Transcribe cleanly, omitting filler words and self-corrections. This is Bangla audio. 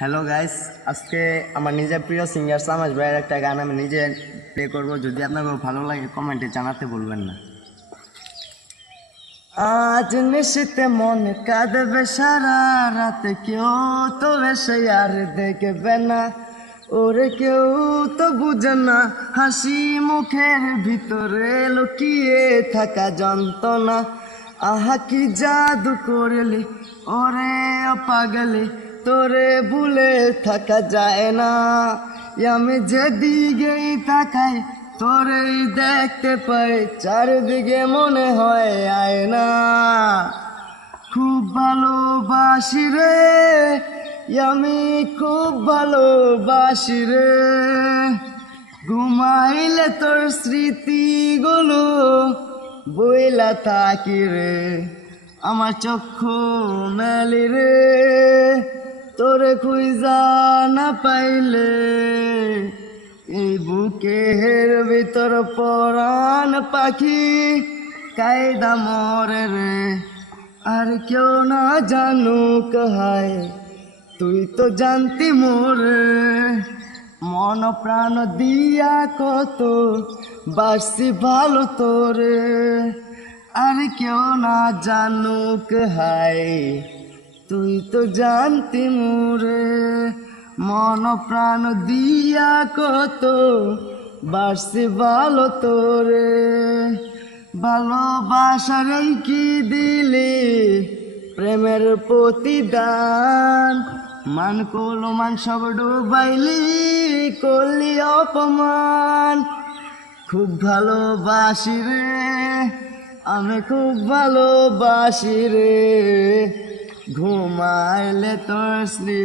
হ্যালো গাইস, আজকে আমার নিজের প্রিয় সিঙ্গার সামাজ ভাইয়ের একটা গান আমি নিজে প্লে করব। যদি আপনাদের ভালো লাগে কমেন্টে জানাতে বলবেন না। আজ নিশিতে মন কাঁদবে সারা রাত, কেউ তো এসে আর দেখবে না, ওরে কেউ তো বুঝে না হাসি মুখের ভিতরে লুকিয়ে থাকা যন্ত্রণা। আহা কি জাদু করলি ওরে পাগলে, তোরে ভুলে থাকা যায় না। আমি যেদিকেই তাকাই তোরেই দেখতে পাই, চারিদিকে মনে হয় আয়না। খুব ভালোবাসি রে, আমি খুব ভালোবাসি রে, ঘুমাইলে তোর স্মৃতিগুলো বইলা থাকি রে, আমার চক্ষু মেলি রে, তোরে খুঁজা না পাইলে এই বুকের ভিতর পরাণ পাখি কায়দা মরে রে। আর কেউ না জানুক হায়, তুই তো জানতি মোরে, মন প্রাণ দিয়া কত বাসি ভালো তোরে। আর কেউ না জানুক হায়, তুই তো জানতি মোরে, মন প্রাণ দিয়া কত বাসি ভালো তোরে। ভালোবাসার কি দিলি প্রেমের প্রতিদান, মান কলো মান সব ডুবাইলি করলি অপমান। খুব ভালোবাসি রে, আমি খুব ভালোবাসি রে, ঘুমাইলে তোর স্মৃতি